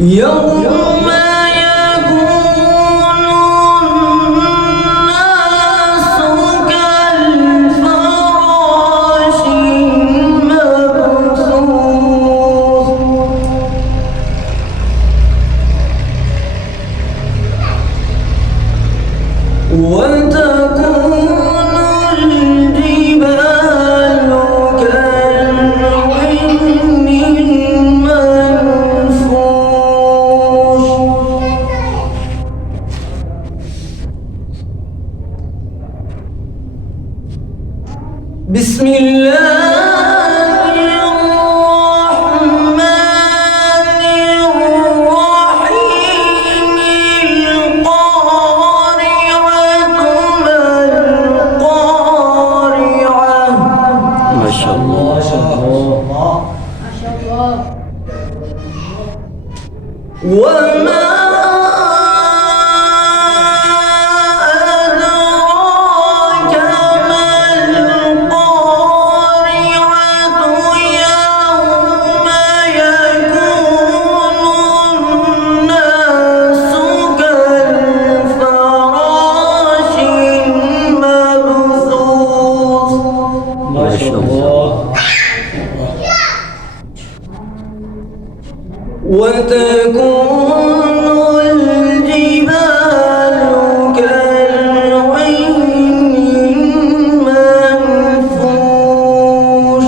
يوم يكون الناس كالفراش المبثوث وتكون الجبال كالعهن بسم الله الرحمن الرحيم القارعة ما القارعة ما شاء الله ما شاء الله وما ما شاء الله وتكون الجبال كالعهن المنفوش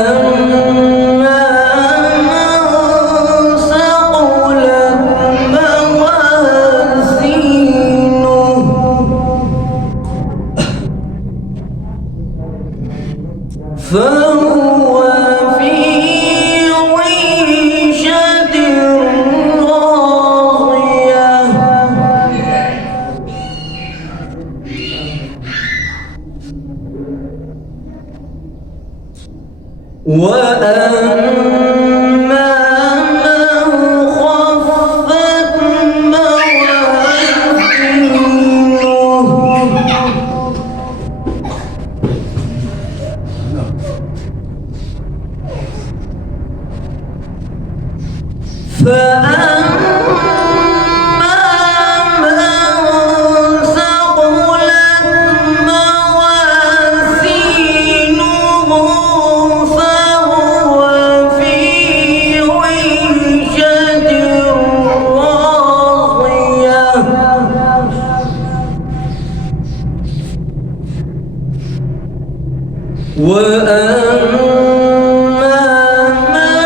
فأما فهو في عيشة راضية وأما من خفت فأما من ثقلت موازينه فهو في عيشة راضية وأما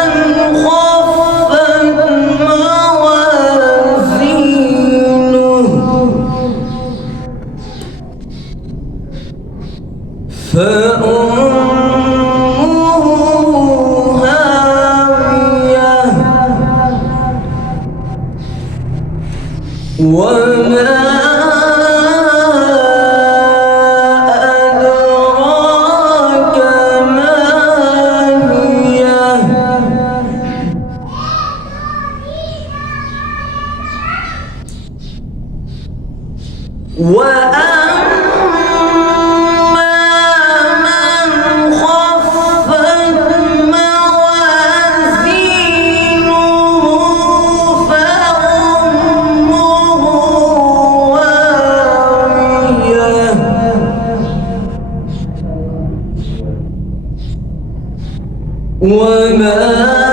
من خفت موازينه فأمه هاوية وما أدراك ما هي وأما من خفت موازينه فأمه هاوية وما